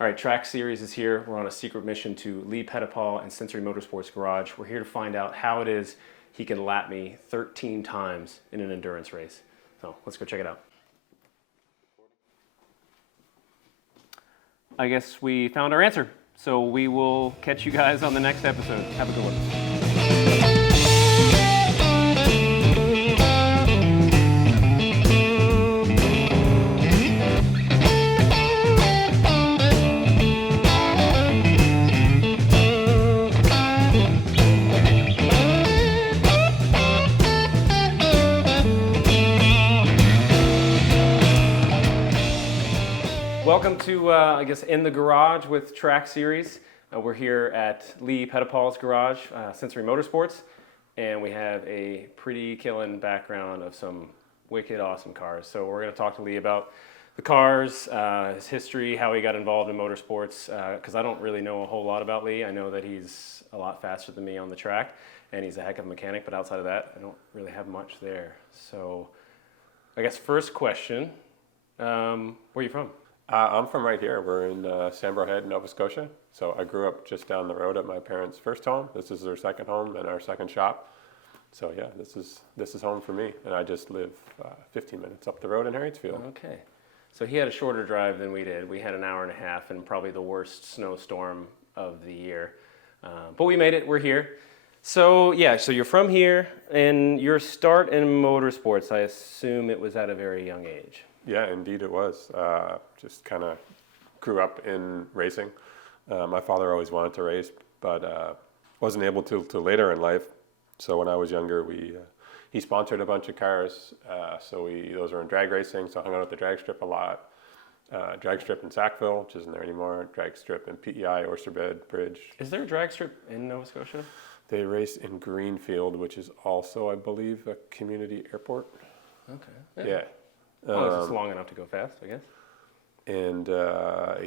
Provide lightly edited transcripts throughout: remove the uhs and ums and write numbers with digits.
All right, Track Series is here. We're on a secret mission to Leigh Pettipas and Sensory Motorsports Garage. We're here to find out how it is he can lap me 13 times in an endurance race. So let's go check it out. I guess we found our answer. So we will catch you guys on the next episode. Have a good one. Welcome to, I guess, In the Garage with Track Series. We're here at Leigh Pettipas' garage, Sensory Motorsports, and we have a pretty killing background of some wicked awesome cars. So we're going to talk to Leigh about the cars, his history, how he got involved in motorsports, because I don't really know a whole lot about Leigh. I know that he's a lot faster than me on the track, and he's a heck of a mechanic, but outside of that, I don't really have much there. So I guess first question, where are you from? I'm from right here. We're in Sambro Head, Nova Scotia. So I grew up just down the road at my parents' first home. This is their second home and our second shop. So yeah, this is home for me. And I just live 15 minutes up the road in Harrietsfield. Okay. So he had a shorter drive than we did. We had an hour and a half and probably the worst snowstorm of the year. But we made it. We're here. So yeah, so you're from here, and your start in motorsports, I assume it was at a very young age. Yeah, indeed it was. Just kind of grew up in racing. My father always wanted to race, but wasn't able to till later in life. So when I was younger, he sponsored a bunch of cars. Those were in drag racing, so I hung out at the drag strip a lot. Drag strip in Sackville, which isn't there anymore. Drag strip in PEI, Oysterbed Bridge. Is there a drag strip in Nova Scotia? They race in Greenfield, which is also, I believe, a community airport. Okay. Yeah. Well, it's long enough to go fast, I guess. And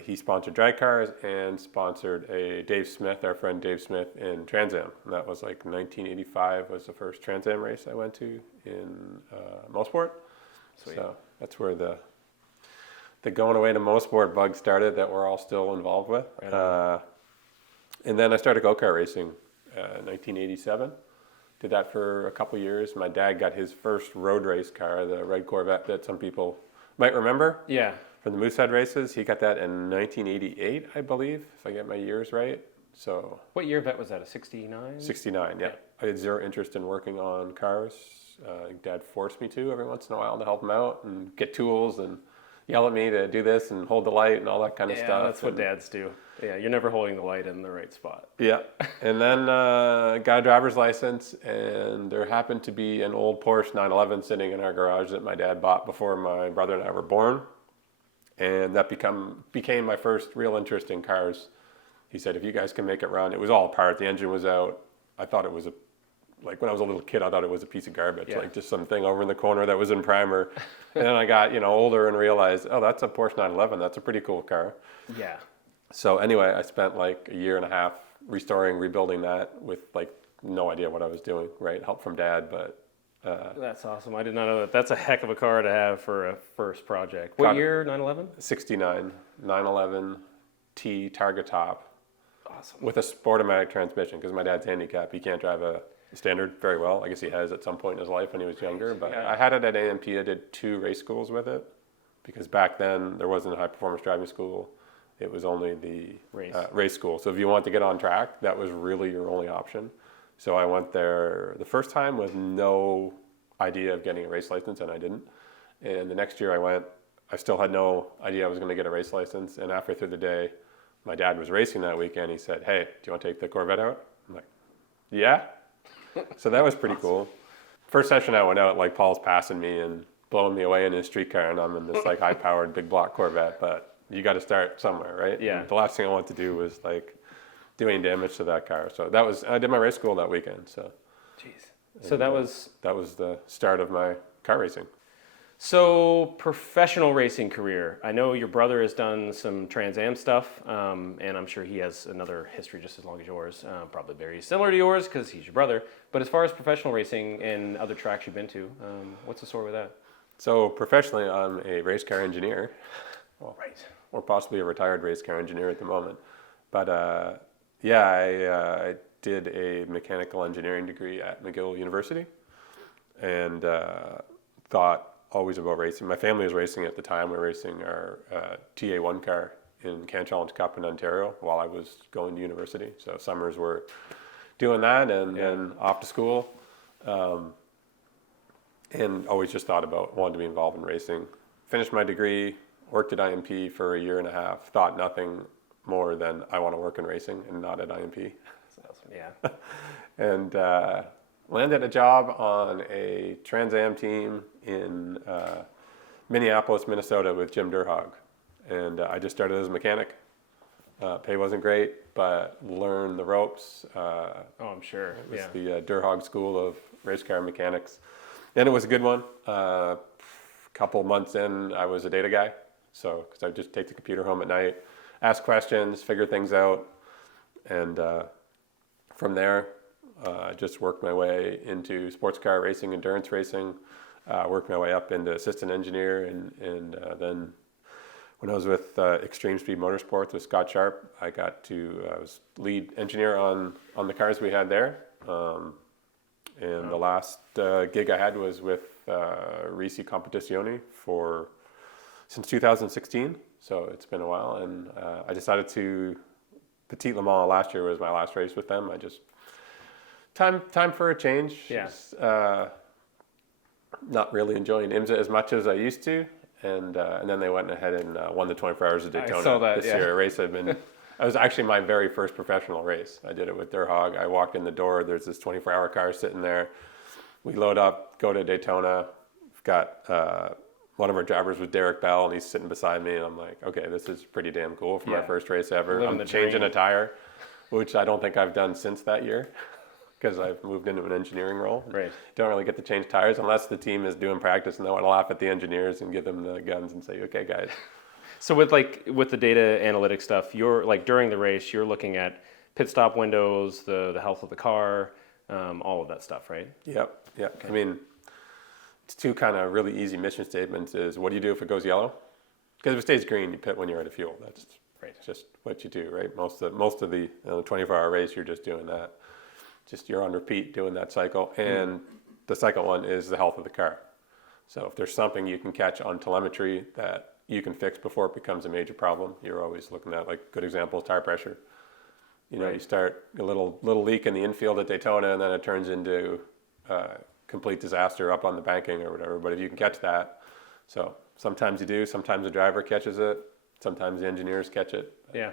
he sponsored drag cars and sponsored Dave Smith, our friend Dave Smith, in Trans Am. And that was like 1985 was the first Trans Am race I went to in Mosport. Sweet. So that's where the going away to Mosport bug started that we're all still involved with. Right. And then I started go-kart racing in 1987. Did that for a couple years. My dad got his first road race car, the red Corvette that some people might remember. Yeah. From the Moosehead races. He got that in 1988, I believe, if I get my years right. So. What year vet was that, a 69? 69, yeah. I had zero interest in working on cars. Dad forced me to every once in a while to help him out and get tools and yell at me to do this and hold the light and all that kind of stuff. Yeah, that's what dads do. Yeah, you're never holding the light in the right spot. Yeah, and then got a driver's license, and there happened to be an old Porsche 911 sitting in our garage that my dad bought before my brother and I were born, and that became my first real interest in cars. He said, if you guys can make it run, it was all apart, the engine was out. I thought it was when I was a little kid, I thought it was a piece of garbage, like just something over in the corner that was in primer. And then I got, older and realized, oh, that's a Porsche 911. That's a pretty cool car. Yeah. So anyway, I spent like a year and a half rebuilding that with like no idea what I was doing, right? Help from Dad, but... That's awesome. I did not know that. That's a heck of a car to have for a first project. What year, 911? 69, 911 T Target Top. Awesome. With a Sportomatic transmission, because my dad's handicapped. He can't drive a standard very well. I guess he has at some point in his life when he was younger, but yeah. I had it at AMP. I did 2 race schools with it, because back then there wasn't a high performance driving school. It was only the race school. So if you want to get on track, that was really your only option. So I went there the first time with no idea of getting a race license, and I didn't. And the next year I went, I still had no idea I was going to get a race license. And halfway through the day, my dad was racing that weekend. He said, hey, do you want to take the Corvette out? I'm like, yeah. So that was pretty cool. First session I went out, like Paul's passing me and blowing me away in his street car, and I'm in this like high-powered big block Corvette, but you got to start somewhere, right? Yeah. And the last thing I wanted to do was like doing damage to that car. So I did my race school that weekend. So. Jeez. So that was the start of my car racing. So professional racing career. I know your brother has done some Trans Am stuff, and I'm sure he has another history just as long as yours, probably very similar to yours because he's your brother. But as far as professional racing and other tracks you've been to, what's the story with that? So professionally, I'm a race car engineer. All right. or possibly a retired race car engineer at the moment. But I did a mechanical engineering degree at McGill University, and thought always about racing. My family was racing at the time. We were racing our TA1 car in Can Challenge Cup in Ontario while I was going to university. So summers were doing that, and then off to school. And always just thought about wanting to be involved in racing. Finished my degree, worked at IMP for a year and a half, thought nothing more than I want to work in racing and not at IMP. That's awesome. Yeah. And landed a job on a Trans Am team in Minneapolis, Minnesota with Jim Durhog. And I just started as a mechanic. Pay wasn't great, but learned the ropes. I'm sure. It was the Durhog School of Race Car Mechanics. And it was a good one. Couple months in, I was a data guy. So, because I would just take the computer home at night, ask questions, figure things out. And from there, just worked my way into sports car racing, endurance racing, worked my way up into assistant engineer. And then when I was with Extreme Speed Motorsports with Scott Sharp, I was lead engineer on the cars we had there. And the last gig I had was with Reese Competizione since 2016. So it's been a while, and I decided to Petit Le Mans last year was my last race with them. I just time for a change. Yeah. Just, not really enjoying IMSA as much as I used to, and then they went ahead and won the 24 Hours of Daytona I saw that, this year. A race it was actually my very first professional race. I did it with Durhog. I walked in the door. There's this 24-hour car sitting there. We load up, go to Daytona. We've got one of our drivers was Derek Bell, and he's sitting beside me. And I'm like, okay, this is pretty damn cool for my first race ever. Living I'm the changing dream. a tire, which I don't think I've done since that year because I've moved into an engineering role. Right. Don't really get to change tires unless the team is doing practice, and they want to laugh at the engineers and give them the guns and say, okay, guys. So with the data analytics stuff, you're like during the race, you're looking at pit stop windows, the health of the car, all of that stuff, right? Yep. Okay. I mean, it's two kind of really easy mission statements is what do you do if it goes yellow? Because if it stays green, you pit when you're out of fuel. That's right. Just what you do, right? Most of the 24-hour race, you're just doing that. Just you're on repeat doing that cycle. And the second one is the health of the car. So if there's something you can catch on telemetry that you can fix before it becomes a major problem, you're always looking at, like, good example is tire pressure. You start a little leak in the infield at Daytona, and then it turns into complete disaster up on the banking or whatever. But if you can catch that, so sometimes you do, sometimes the driver catches it, sometimes the engineers catch it. Yeah.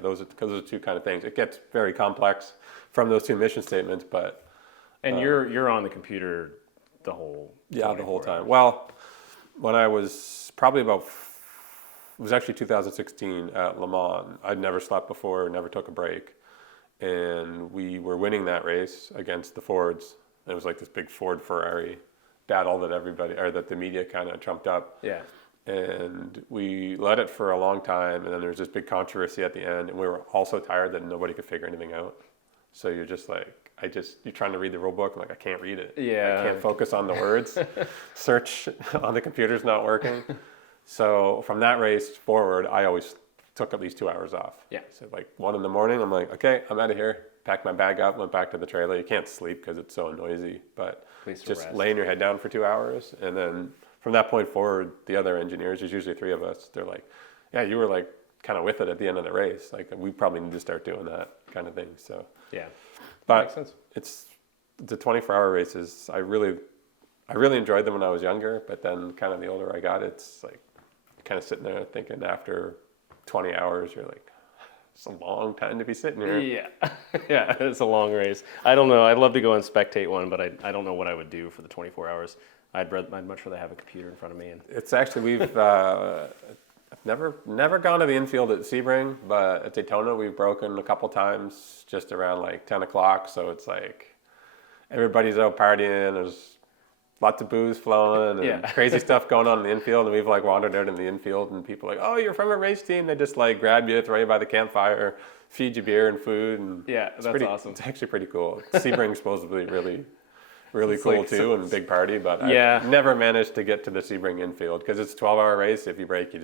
Those are two kind of things. It gets very complex from those two mission statements, but and you're on the computer the whole the whole time. hours. Well, when I was probably it was actually 2016 at Le Mans. I'd never slept before, never took a break, and we were winning that race against the Fords. It was like this big Ford Ferrari battle that the media kind of trumped up. Yeah. And we led it for a long time, and then there was this big controversy at the end, and we were all so tired that nobody could figure anything out. So you're just like, you're trying to read the rule book, I'm like, I can't read it. Yeah. I can't focus on the words. Search on the computer's not working. So from that race forward, I always took at least 2 hours off. Yeah. So like 1 a.m, I'm like, okay, I'm out of here. Packed my bag up, went back to the trailer. You can't sleep because it's so noisy, but just rest. laying your head down for 2 hours. And then from that point forward, the other engineers, there's usually 3 of us, they're like, yeah, you were like kind of with it at the end of the race. Like, we probably need to start doing that kind of thing. So, yeah, but makes sense. it's the 24-hour races. I really enjoyed them when I was younger, but then kind of the older I got, it's like kind of sitting there thinking after 20 hours, you're like, it's a long time to be sitting here. Yeah, yeah, it's a long race. I don't know. I'd love to go and spectate one, but I don't know what I would do for the 24 hours. I'd much rather have a computer in front of me. And It's actually I've never gone to the infield at Sebring, but at Daytona we've broken a couple times just around like 10 o'clock. So it's like everybody's out partying. There's lots of booze flowing and crazy stuff going on in the infield. And we've like wandered out in the infield, and people are like, oh, you're from a race team. They just like grab you, throw you by the campfire, feed you beer and food. And yeah, that's awesome. It's actually pretty cool. Sebring's supposedly really cool like too, and big party. But I've never managed to get to the Sebring infield because it's a 12-hour race. If you break,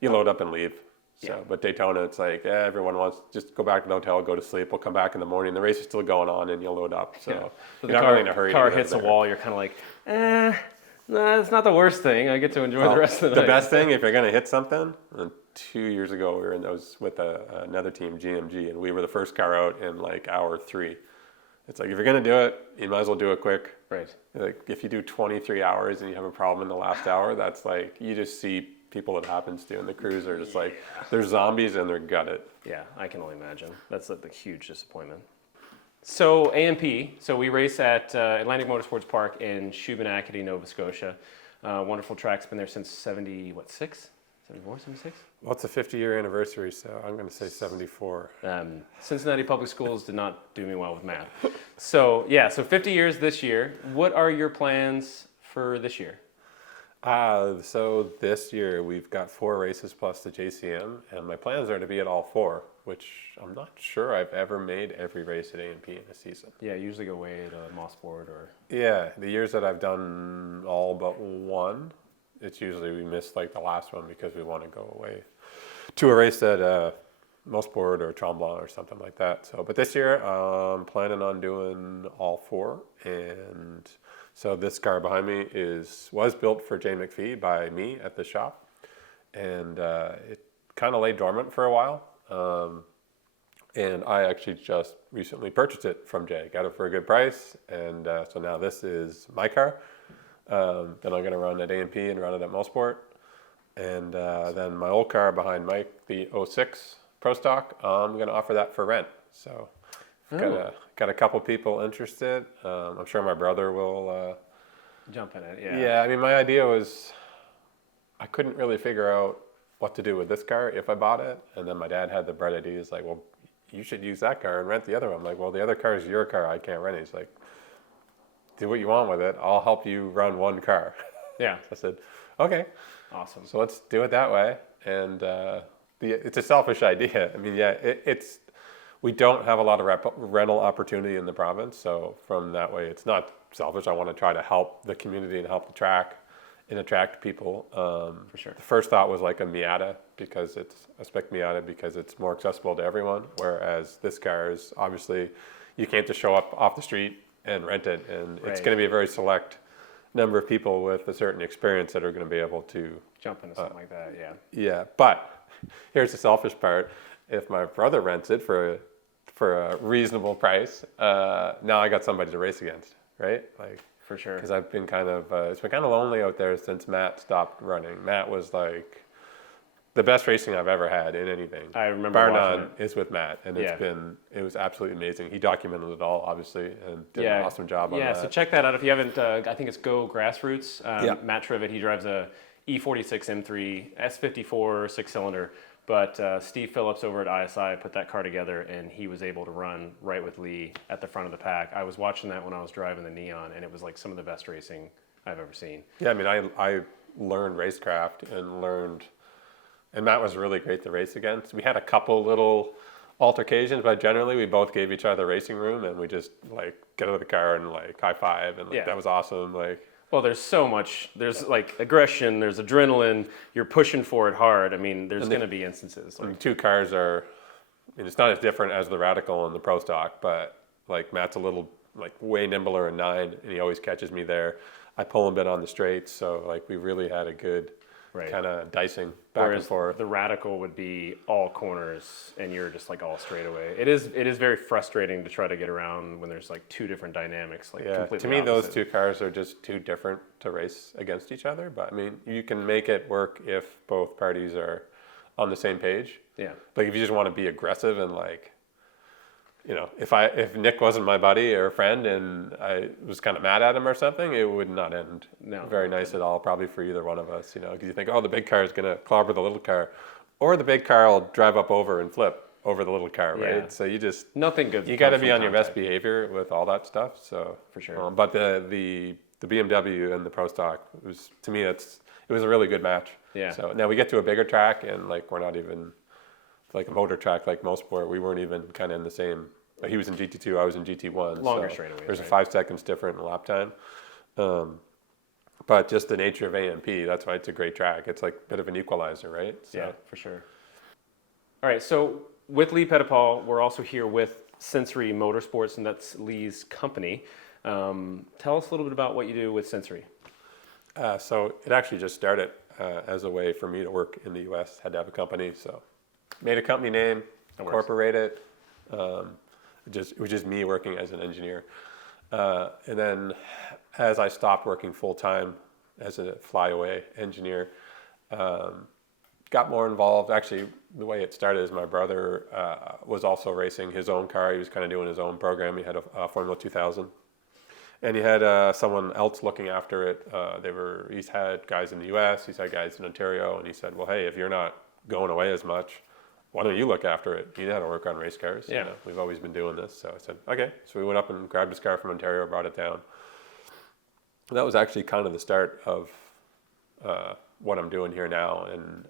you load up and leave. So, Yeah. but Daytona, it's like everyone wants just go back to the hotel, go to sleep. We'll come back in the morning. The race is still going on, and you'll load up. So, So you're the not car, really in a hurry. car to get hits a there. wall, you're kind of like, nah, it's not the worst thing. I get to enjoy the rest of the night. The best thing, if you're going to hit something, 2 years ago, I was with another team, GMG, and we were the first car out in like hour 3. It's like, if you're going to do it, you might as well do it quick. Right. Like, if you do 23 hours and you have a problem in the last hour, that's like, you just see people it happens to, and the crews are just like, they're zombies and they're gutted. Yeah, I can only imagine. That's like the huge disappointment. So AMP, so we race at Atlantic Motorsports Park in Shubenacadie, Nova Scotia. Wonderful track's been there since 76? 74, 76? Well, it's a 50-year anniversary, so I'm going to say 74. Cincinnati Public Schools did not do me well with math. So 50 years this year. What are your plans for this year? So this year we've got 4 races plus the JCM, and my plans are to be at all 4, which I'm not sure I've ever made every race at AMP in a season. Yeah, usually go away to Mosport or... Yeah, the years that I've done all but one, it's usually we miss like the last one because we want to go away to a race at Mosport or Tremblant or something like that. So, but this year I'm planning on doing all 4, and so this car behind me was built for Jay McPhee by me at the shop, and it kind of lay dormant for a while. And I actually just recently purchased it from Jay, got it for a good price, and so now this is my car. Then I'm going to run at AMP and run it at Mosport, and then my old car behind Mike, the 06 Pro Stock, I'm going to offer that for rent. So got a couple people interested. I'm sure my brother will jump in it. Yeah. Yeah, I mean, my idea was I couldn't really figure out what to do with this car if I bought it, and then my dad had the bright idea. He's like, well, you should use that car and rent the other one. I'm like, well, the other car is your car. I can't rent it. He's like, do what you want with it. I'll help you run one car. Yeah. I said, okay. Awesome. So let's do it that way. And it's a selfish idea. I mean, yeah, we don't have a lot of rental opportunity in the province. So from that way, it's not selfish. I want to try to help the community and help the track and attract people. For sure. The first thought was like a Miata, because it's a spec Miata because it's more accessible to everyone. Whereas this car is obviously, you can't just show up off the street and rent it. And it's going to be a very select number of people with a certain experience that are going to be able to jump into something like that. Yeah. Yeah, but here's the selfish part. If my brother rents it for a reasonable price, now I got somebody to race against, right? Like, for sure. Because I've been kind of it's been kind of lonely out there since Matt stopped running. Matt was like the best racing I've ever had in anything. I remember bar watching none is with Matt, and it was absolutely amazing. He documented it all, obviously, and did an awesome job on that. Yeah, so check that out if you haven't. I think it's Go Grassroots. Matt Trivet, he drives a E46 M3 S54 6-cylinder. But Steve Phillips over at ISI put that car together, and he was able to run right with Leigh at the front of the pack. I was watching that when I was driving the Neon, and it was like some of the best racing I've ever seen. Yeah, I mean, I learned racecraft and Matt was really great to race against. We had a couple little altercations, but generally we both gave each other racing room, and we just like get out of the car and like high five, and that was awesome. Like. Well, there's so much. There's like aggression. There's adrenaline. You're pushing for it hard. I mean, there's going to be instances. I mean, 2 cars are. I mean, it's not as different as the Radical and the Pro Stock, but like Matt's a little like way nimbler in 9, and he always catches me there. I pull him a bit on the straights, so like we really had a good kind of dicing back and forth. The Radical would be all corners, and you're just like all straightaway. It is very frustrating to try to get around when there's like 2 different dynamics. Like completely to me, opposite. those 2 cars are just too different to race against each other. But I mean, you can make it work if both parties are on the same page. Yeah. Like if you just want to be aggressive and like, you know, if Nick wasn't my buddy or a friend and I was kind of mad at him or something, it would not end very nice at all, probably for either one of us, you know, because you think, oh, the big car is going to clobber the little car, or the big car will drive up over and flip over the little car, right? Yeah. So you just... Nothing good. You got to be on your best behavior with all that stuff, so... For sure. But the BMW and the Pro Stock, to me, it was a really good match. Yeah. So now we get to a bigger track, and like we're not even... Like a motor track like Mosport, we weren't even kind of in the same... He was in GT2, I was in GT1. Longer straightaways. There's a 5 seconds different in lap time. But just the nature of AMP, that's why it's a great track. It's like a bit of an equalizer, right? So. Yeah, for sure. All right, so with Leigh Pettipas, we're also here with Sensory Motorsports, and that's Leigh's company. Tell us a little bit about what you do with Sensory. So it actually just started as a way for me to work in the U.S. Had to have a company, so made a company name, incorporated it. It was just me working as an engineer. And then as I stopped working full-time as a flyaway engineer, got more involved. Actually, the way it started is my brother was also racing his own car. He was kind of doing his own program. He had a Formula 2000. And he had someone else looking after it. He's had guys in the U.S., he's had guys in Ontario, and he said, well, hey, if you're not going away as much, why don't you look after it? You know how to work on race cars. Yeah. You know, we've always been doing this. So I said, okay. So we went up and grabbed his car from Ontario, brought it down. And that was actually kind of the start of what I'm doing here now. And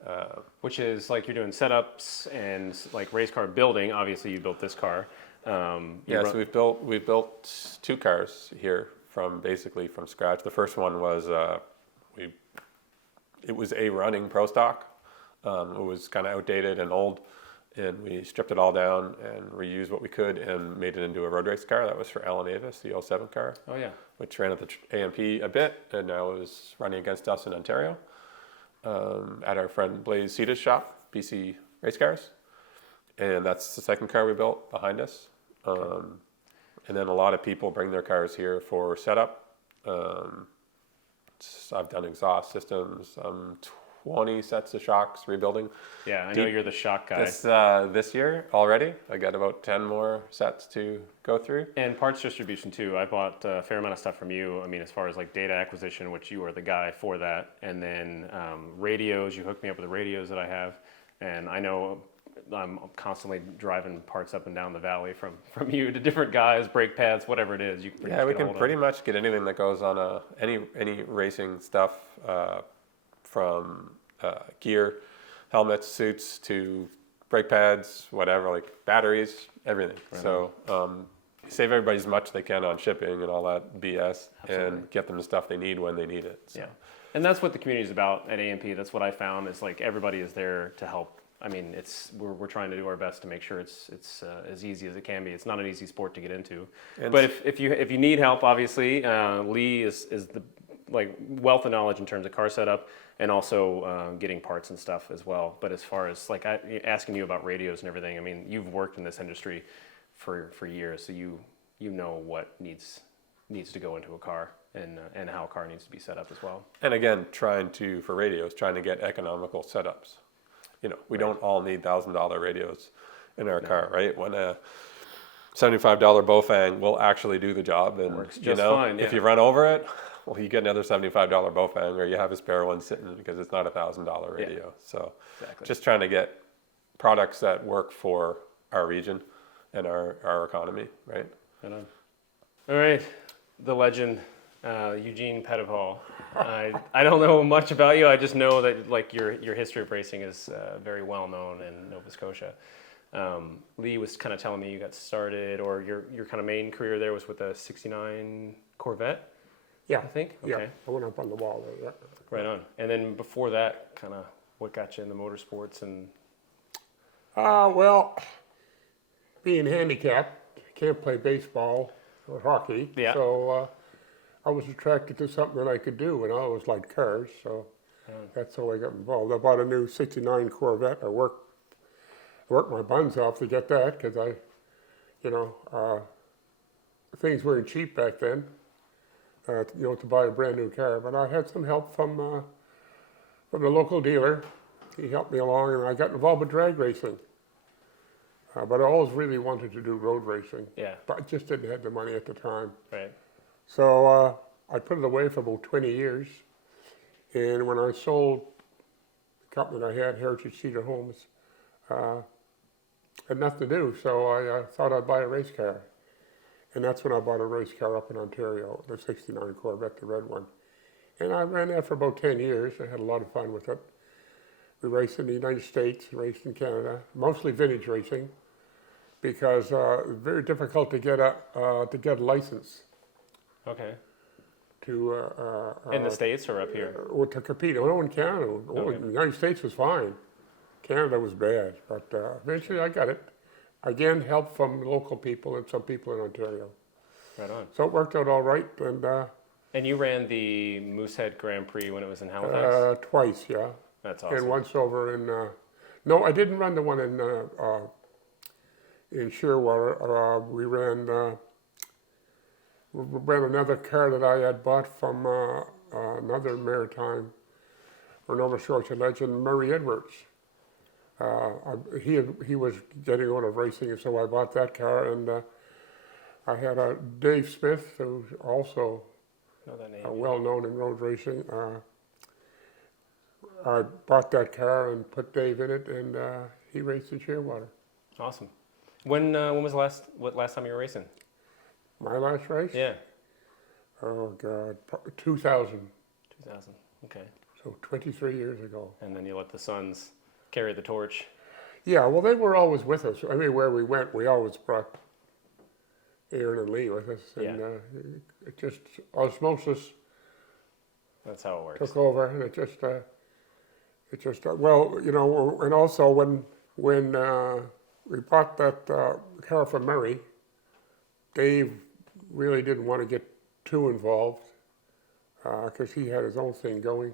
which is like you're doing setups and like race car building. Obviously, you built this car. So we've built 2 cars here basically from scratch. The first one was it was a running pro stock. It was kind of outdated and old, and we stripped it all down and reused what we could and made it into a road race car. That was for Alan Avis, the 07 car. Oh yeah. Which ran at the AMP a bit, and now is running against us in Ontario at our friend Blaze Ceda's shop, BC Race Cars. And that's the second car we built behind us. And then a lot of people bring their cars here for setup. I've done exhaust systems, 20 sets of shocks rebuilding. Yeah, I know you're the shock guy. This year already, I got about 10 more sets to go through. And parts distribution too. I bought a fair amount of stuff from you. I mean, as far as like data acquisition, which you are the guy for that. And then radios, you hooked me up with the radios that I have. And I know I'm constantly driving parts up and down the valley from you to different guys, brake pads, whatever it is. We can pretty much get anything that goes on any racing stuff, from gear, helmets, suits to brake pads, whatever, like batteries, everything. Right. So save everybody as much as they can on shipping and all that BS. Absolutely. And get them the stuff they need when they need it. So. Yeah, and that's what the community is about at AMP. That's what I found is like everybody is there to help. I mean, we're trying to do our best to make sure it's as easy as it can be. It's not an easy sport to get into, but if you need help, obviously Leigh is the like wealth of knowledge in terms of car setup and also getting parts and stuff as well. But as far as like asking you about radios and everything, I mean, you've worked in this industry for years, so you know what needs to go into a car and how a car needs to be set up as well. And again, trying to get economical setups. You know, we don't all need $1,000 radios in our car, right? When a $75 Bofang will actually do the job, and works just fine. If you run over it, well, you get another $75 Bofang, or you have a spare one sitting because it's not a $1,000 radio. Yeah. So, just trying to get products that work for our region and our economy, right? Right on. All right, the legend. Eugene Pettipas. I don't know much about you. I just know that like your history of racing is very well known in Nova Scotia. Leigh was kind of telling me you got started, or your kind of main career there was with a '69 Corvette. Yeah, I think. Okay. Yeah, I went up on the wall there. Yeah. Right on. And then before that, kind of what got you into motorsports and? Well, being handicapped, can't play baseball or hockey. Yeah. So. I was attracted to something that I could do, and I always liked cars, so that's how I got involved. I bought a new '69 Corvette. I worked my buns off to get that because things weren't cheap back then, to buy a brand new car. But I had some help from the local dealer. He helped me along, and I got involved with drag racing. But I always really wanted to do road racing. Yeah. But I just didn't have the money at the time. Right. So I put it away for about 20 years, and when I sold the company that I had, Heritage Cedar Homes, I had nothing to do, so I thought I'd buy a race car. And that's when I bought a race car up in Ontario, the '69 Corvette, the red one. And I ran that for about 10 years. I had a lot of fun with it. We raced in the United States, raced in Canada, mostly vintage racing, because it's very difficult to get a license. Okay. In the States or up here? well, to compete. Oh, in Canada. Oh, Okay. the United States was fine. Canada was bad, but eventually I got it. Again, help from local people and some people in Ontario. Right on. So it worked out all right, And you ran the Moosehead Grand Prix when it was in Halifax? twice, yeah. That's awesome. And once over in, no, I didn't run the one in Shearwater. We ran another car that I had bought from another maritime or Nova Scotia legend, Murray Edwards. He was getting out of racing, and so I bought that car. And I had Dave Smith, who's also Know that name. well known in road racing. I bought that car and put Dave in it, and he raced in Shearwater. Awesome. When was last time you were racing? My last race? Yeah. Oh God, 2000. 2000. Okay. So 23 years ago. And then you let the sons carry the torch. Yeah, well, they were always with us. I mean, where we went, we always brought Aaron and Leigh with us, and it just osmosis That's how it works. took over, and it just well, you know, and also when we bought that car from Murray, Dave really didn't want to get too involved because he had his own thing going.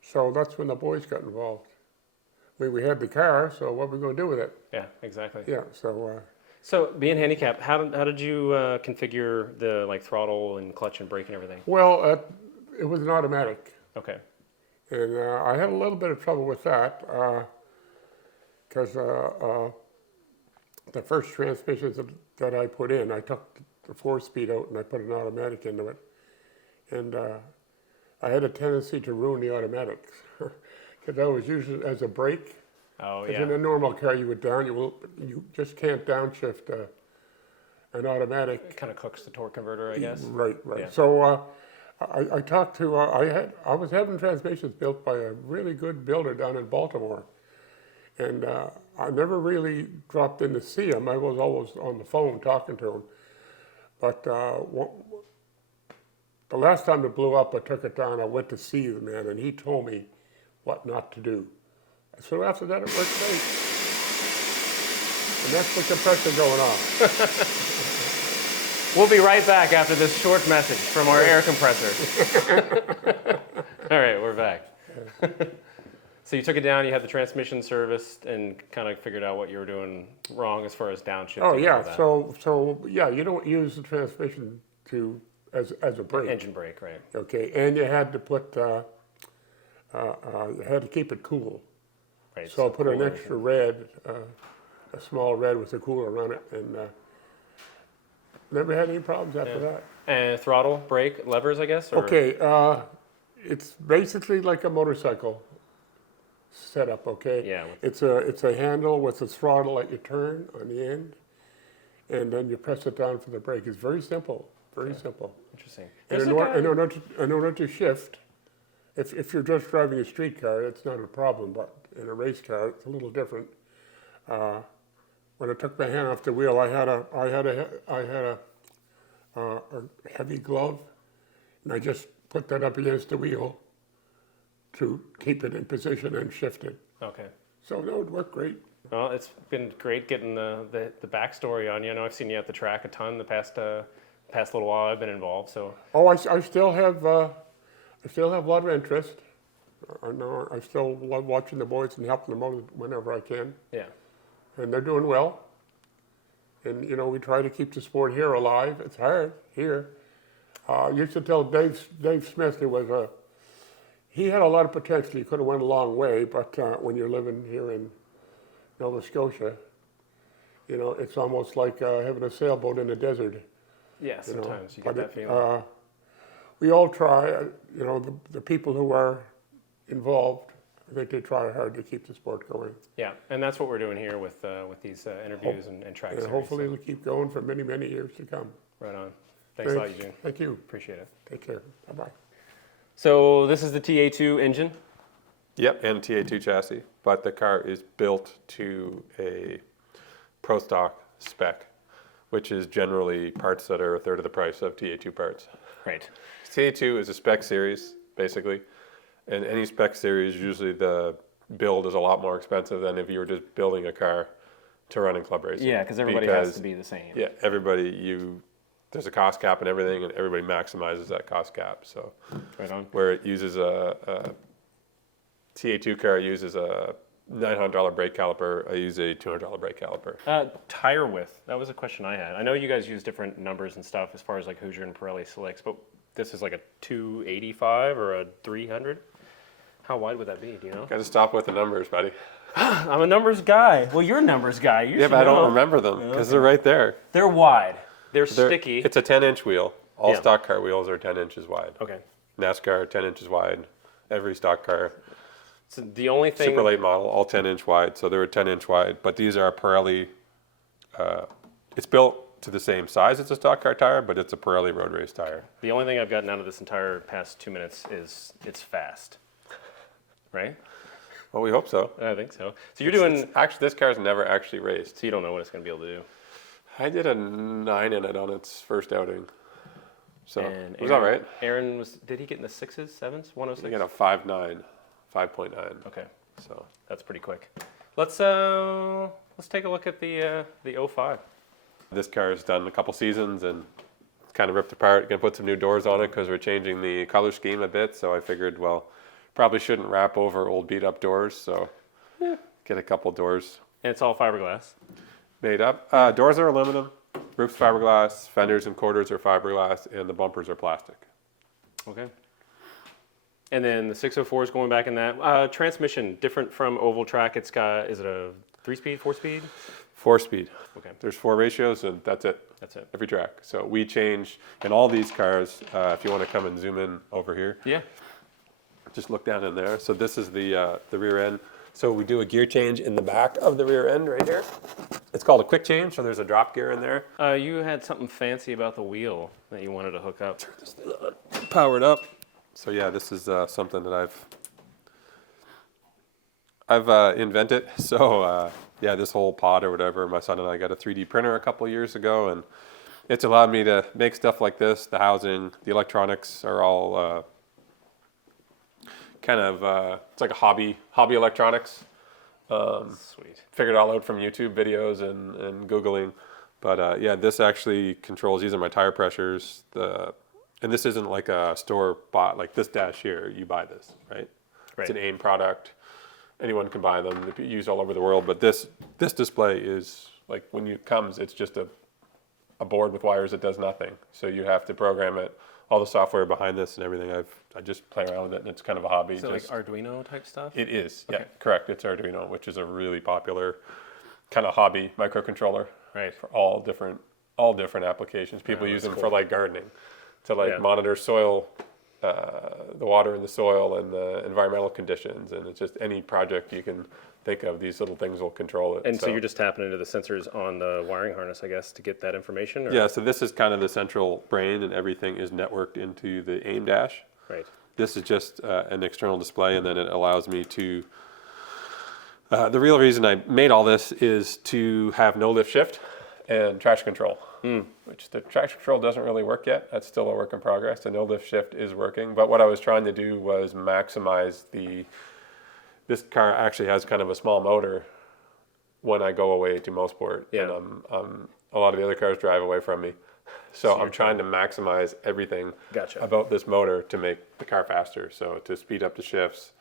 So that's when the boys got involved. I mean, we had the car, so what were we going to do with it? Yeah, exactly. Yeah, so So being handicapped, how did you configure the throttle and clutch and brake and everything? well, it was an automatic. Okay. And I had a little bit of trouble with that because the first transmissions that I put in, I took the 4-speed out and I put an automatic into it. And I had a tendency to ruin the automatics because I was using it as a brake. Oh, Because yeah. in a normal car, you just can't downshift an automatic. It kind of cooks the torque converter, I guess. Right. Yeah. So I talked to I was having transmissions built by a really good builder down in Baltimore, and I never really dropped in to see him. I was always on the phone talking to him. But the last time it blew up, I took it down. I went to see the man, and he told me what not to do. So after that, it worked great. And that's the compressor going on. We'll be right back after this short message from our air compressor. All right, we're back. So you took it down, you had the transmission serviced, and kind of figured out what you were doing wrong as far as downshifting. Oh and yeah, all that. so yeah, you don't use the transmission as a brake. Engine brake, right? Okay, and you had to put you had to keep it cool. Right. So I put an cooler. extra red, a small red with a cooler on it, and never had any problems after that. And throttle, brake, levers, I guess. Or? Okay, it's basically like a motorcycle setup. Okay. Yeah. It's a handle with a throttle that you turn on the end, and then you press it down for the brake. It's very simple. Very simple. Interesting. And There's in, a or, guy- in order to shift, if you're just driving a street car, it's not a problem. But in a race car, it's a little different. When I took my hand off the wheel, I had a heavy glove, and I just put that up against the wheel to keep it in position and shift it. Okay. So no, it worked great. Well, it's been great getting the backstory on you. I know I've seen you at the track a ton the past little while I've been involved. So Oh, I still have a lot of interest. I know I still love watching the boys and helping them out whenever I can, yeah, and they're doing well. And you know, we try to keep the sport here alive. It's hard here. I used to tell Dave Smith he had a lot of potential. He could have went a long way, but when you're living here in Nova Scotia, you know, it's almost like having a sailboat in the desert. yeah. You know, Sometimes you get but that feeling. we all try, you know, the people who are involved, I think they try hard to keep the sport going. Yeah, and that's what we're doing here with these interviews and track And series. hopefully so it'll keep going for many, many years to come. right on. Thanks a lot, Eugene. Thank you. Appreciate it. Take care. Bye-bye. So this is the TA2 engine. Yep, and TA2 chassis, but the car is built to a Pro Stock spec. which is generally parts that are a third of the price of TA2 parts. Right. TA2 is a spec series, basically. And any spec series, usually the build is a lot more expensive than if you were just building a car to run in club racing. Yeah, because everybody has to be the same. Yeah, there's a cost cap and everything, and everybody maximizes that cost cap. So, Right on. where it uses a TA2 car uses a $900 brake caliper, I use a $200 brake caliper. Tire width. That was a question I had. I know you guys use different numbers and stuff as far as like Hoosier and Pirelli Selects, but this is like a 285 or a 300. How wide would that be? Do you know? Got to stop with the numbers, buddy. I'm a numbers guy. Well, you're a numbers guy. You Yeah, should but I don't know. remember them because they're right there. They're wide. They're They're- sticky. It's a 10-inch wheel. All Yeah. stock car wheels are 10 inches wide. Okay. NASCAR 10 inches wide. Every stock car. So the only thing. Super late model, all 10-inch wide. So they were 10-inch wide. But these are Pirelli. It's built to the same size as a stock car tire, but it's a Pirelli road race tire. The only thing I've gotten out of this entire past 2 minutes is it's fast. Right? Well, we hope so. I think so. So you're doing. Actually, this car's never actually raced. So you don't know what it's going to be able to do. I did a 9 in it on its first outing. So And it was all right. Aaron was. Did he get in the sixes, sevens, I 106? got a 5.9, 5.9. Okay, So that's pretty quick. Let's take a look at the 05. this car has done a couple seasons and kind of ripped apart. Gonna put some new doors on it because we're changing the color scheme a bit. So I figured, well, probably shouldn't wrap over old beat up doors. So get a couple doors And it's all fiberglass. made up. Doors are aluminum, roof's fiberglass, fenders and quarters are fiberglass, and the bumpers are plastic. Okay. And then the 604 is going back in that. Transmission, different from oval track. It's got, is it a 3-speed, 4-speed? 4-speed. Okay, There's 4 ratios and that's it. that's it. Every track. So we change in all these cars. If you want to come and zoom in over here, Yeah. just look down in there. So this is the rear end. So we do a gear change in the back of the rear end right here. It's called a quick change. So there's a drop gear in there. You had something fancy about the wheel that you wanted to hook up. Powered up. So yeah, this is something that I've invented. So yeah, this whole pod or whatever, my son and I got a 3D printer a couple years ago, and it's allowed me to make stuff like this. The housing, the electronics are all kind of it's like a hobby electronics. Sweet. Figured it all out from YouTube videos and Googling. But yeah, this actually controls, these are my tire pressures. And this isn't like a store bought, like this dash here, you buy this, right? It's an AIM product. Anyone can buy them. They're used all over the world. But this display is, like when it comes, it's just a board with wires that does nothing. So you have to program it. All the software behind this and everything, I just play around with it, and it's kind of a hobby. Is it like Arduino type stuff? It is, Okay. yeah, correct. It's Arduino, which is a really popular kind of hobby microcontroller, Right. for all different applications. People use them cool. for like gardening, to like Yeah. monitor soil, the water in the soil and the environmental conditions, and it's just any project you can think of. These little things will control it. And so you're just tapping into the sensors on the wiring harness, I guess, to get that information? Or? yeah. So this is kind of the central brain, and everything is networked into the AIM dash. Right. This is just an external display, and then it allows me to. The real reason I made all this is to have no lift shift and traction control, which the traction control doesn't really work yet. That's still a work in progress. The no lift shift is working, but what I was trying to do was maximize this car actually has kind of a small motor when I go away to Mosport, Yeah. and a lot of the other cars drive away from me. So I'm trying to maximize everything Gotcha. about this motor to make the car faster. So to speed up the shifts,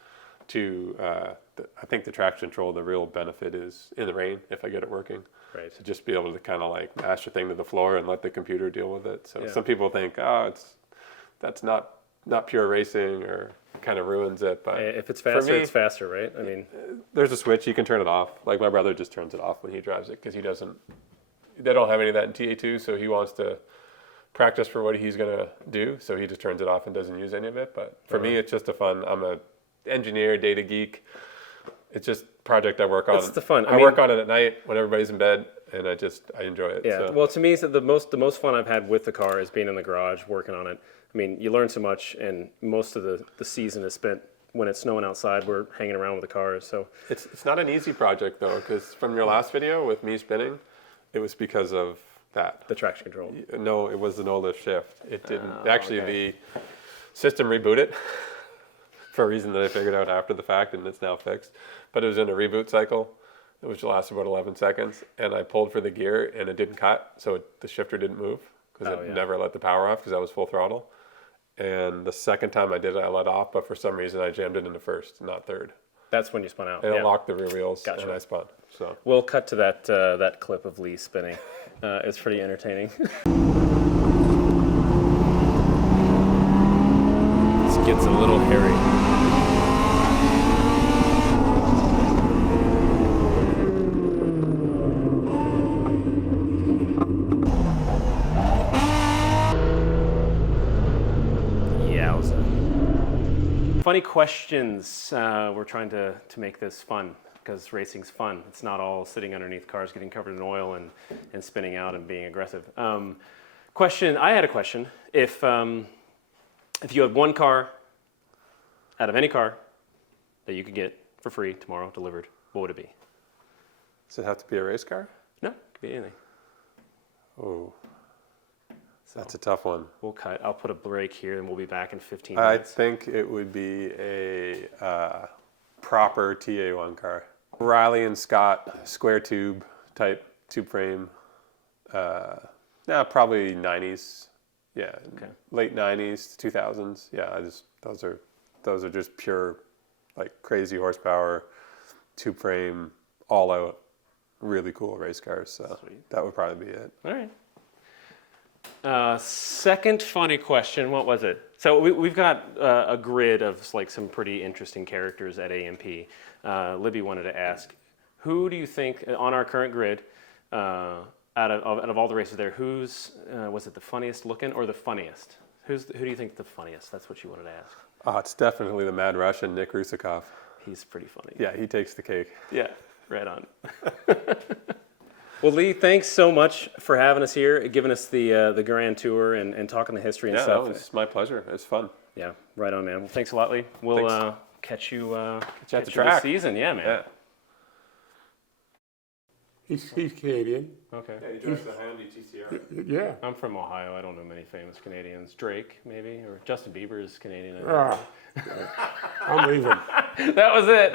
I think the traction control, the real benefit is in the rain if I get it working. Right. To just be able to kind of like mash the thing to the floor and let the computer deal with it. So Yeah. some people think, that's not pure racing or kind of ruins it. But If it's for faster, me, it's faster, right? I mean, there's a switch, you can turn it off. Like my brother just turns it off when he drives it because they don't have any of that in TA2, so he wants to practice for what he's gonna do, so he just turns it off and doesn't use any of it. But for me, it's just I'm a engineer, data geek. It's just a project I work on. It's the fun. I work on it at night when everybody's in bed, and I enjoy it. yeah. So. Well, to me, the most fun I've had with the car is being in the garage working on it. I mean, you learn so much, and most of the season is spent when it's snowing outside. We're hanging around with the cars, so It's not an easy project though, because from your last video with me spinning, it was because of That. The traction control. No, it was an no-lift shift. It didn't. Actually, okay. the system rebooted for a reason that I figured out after the fact, and it's now fixed. But it was in a reboot cycle, which lasted about 11 seconds, and I pulled for the gear, and it didn't cut, so the shifter didn't move because it never let the power off because I was full throttle. And the second time I did it, I let off, but for some reason I jammed it into first, not third. That's when you spun out. And it locked the rear wheels, Gotcha. and I spun. So We'll cut to that clip of Leigh spinning. It's pretty entertaining. This gets a little hairy. Funny questions. We're trying to make this fun because racing's fun. It's not all sitting underneath cars getting covered in oil and spinning out and being aggressive. Question. I had a question. If you had one car out of any car that you could get for free tomorrow delivered, what would it be? does it have to be a race car? No, it could be anything. Oh, that's a tough one. We'll cut. I'll put a break here and we'll be back in 15 I minutes. think it would be a proper TA1 car. Riley and Scott square tube type tube frame. Probably 90s. Yeah, Okay. late 90s, 2000s. Yeah, those are just pure, like crazy horsepower, tube frame, all out, really cool race cars. So Sweet. that would probably be it. All right. Second funny question, what was it? So we've got a grid of like some pretty interesting characters at AMP. Libby wanted to ask, who do you think on our current grid, out of all the races there, who's was it the funniest looking or the funniest? Who do you think the funniest? That's what you wanted to ask. It's definitely the Mad Russian, Nick Rusakov. He's pretty funny. Yeah, he takes the cake. Yeah, right on. Well, Leigh, thanks so much for having us here, giving us the grand tour and talking the history and Yeah, stuff. that was my pleasure. It was fun. Yeah, right on, man. Well, thanks a lot, Leigh. We'll catch you at the this track. season. Yeah, man. Yeah. He's Canadian. Okay. Yeah, he drives a handy TCR. Yeah. I'm from Ohio. I don't know many famous Canadians. Drake, maybe, or Justin Bieber is Canadian. I I'm leaving. That was it.